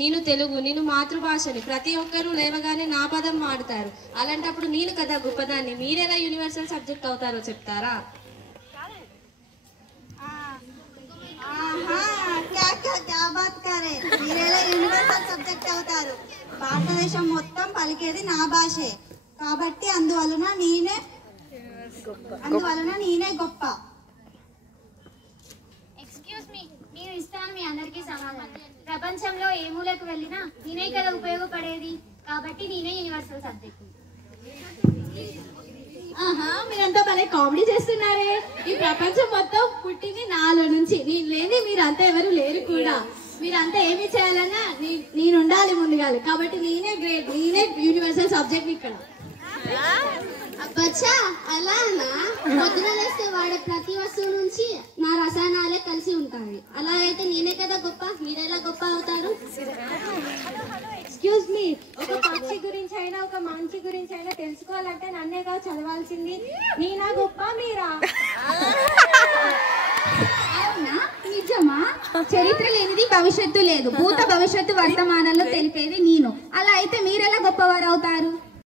నేను తెలుగు, నేను మాతృభాషని. ప్రతి ఒక్కరూ లేవగానే నా పదం వాడతారు. అలాంటప్పుడు నేను కదా గొప్పదాన్ని. మీరెలా యూనివర్సల్ సబ్జెక్ట్ అవుతారో చెప్తారా? యూనివర్సల్ సబ్జెక్ట్ అవుతారు. భారతదేశం మొత్తం పలికేది నా భాషే కాబట్టి అందువలన నేనే గొప్ప. ఎక్స్క్యూజ్ మీ, నేను ఇస్తాను మీ అందరికీ సమాధానం. ప్రపంచంలో ఏ మూలకు వెళ్ళినా నేనే కదా ఉపయోగపడేది కాబట్టి నేనే యూనివర్సల్ సబ్జెక్ట్. మీరంతా భలే కామెడీ చేస్తున్నారే. ఈ ప్రపంచం మొత్తం పుట్టింది నాలో నుంచి. నేను లేని మీరంతా ఎవరు లేరు కూడా. మీరంతా ఏమి చేయాలన్నా నేను ఉండాలి ముందుగా. కాబట్టి నేనే గ్రేట్, నేనే యూనివర్సల్ సబ్జెక్ట్ ఇక్కడ. అబ్బచ్చా అలానా? పొద్దున లేస్తే వాడే ప్రతి వస్తువు నుంచి నా రసాయనాలే కలిసి ఉంటాయి. అలా అయితే నేనే కదా గొప్ప, మీరెలా గొప్ప అవుతారు? ఎక్స్క్యూజ్ మీ, ఒక పక్షి గురించి అయినా ఒక మనిషి గురించి అయినా తెలుసుకోవాలంటే నన్నేగా చదవాల్సింది. నేనా గొప్ప, మీరా? అవునా? నిజమా? చరిత్ర లేనిది భవిష్యత్తు లేదు. భూత భవిష్యత్తు వర్తమానంలో తెలిపేది నేను. అలా అయితే మీరెలా గొప్పవారు అవుతారు?